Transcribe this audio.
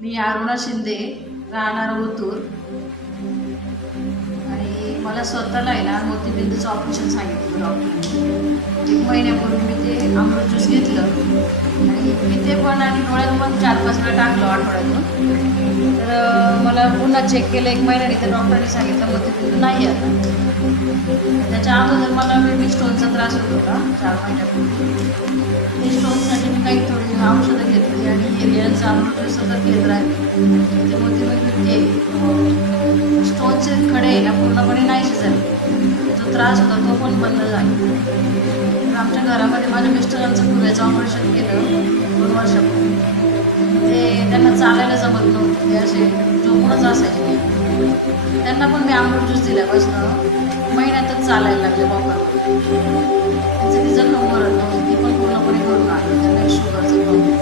मी अरुणा शिंदे, राहणार ओतूर. आणि मला स्वतःला आहे ना मोतीबिंदूचं ऑपरेशन सांगितलं डॉक्टरांनी. 1 महिन्यापूर्वी मी ते अमृत ज्यूस घेतलं आणि पिते पण आणि डोळ्यात पण 4-5 वेळा टाकलं आठवड्यातून. तर मला पुन्हा चेक केलं 1 महिन्याने, तर डॉक्टरांनी सांगितलं मोतीबिंदू नाही आता. त्याच्या अगोदर मला बेबी स्टोनचा त्रास होत होता 4 महिन्यापूर्वी. ते स्टोनसाठी मी काही थोडी औषधं घेतली आणि हिरियांचं अमृत ज्यूस सतत घेत राहिले. त्याच्यामुळे ते स्टोनचे खडे आहे ना पूर्णपणे नाहीसे झाले. जो त्रास होता तो पण बंद झाला. तर आमच्या घरामध्ये माझ्या मिस्टरांचं फुग्याचं ऑपरेशन केलं 2 वर्षापूर्वी. ते त्यांना चालायला जमत नव्हतं, ते असे झोपूनच असायचे. त्यांना पण मी अमृत ज्यूस दिल्यापासून महिन्यातच चालायला लागले वापरला. त्यांची ती जखम भरत नव्हती, ती पण पूर्णपणे भरून आली. त्यांना शुगरचा प्रॉब्लेम.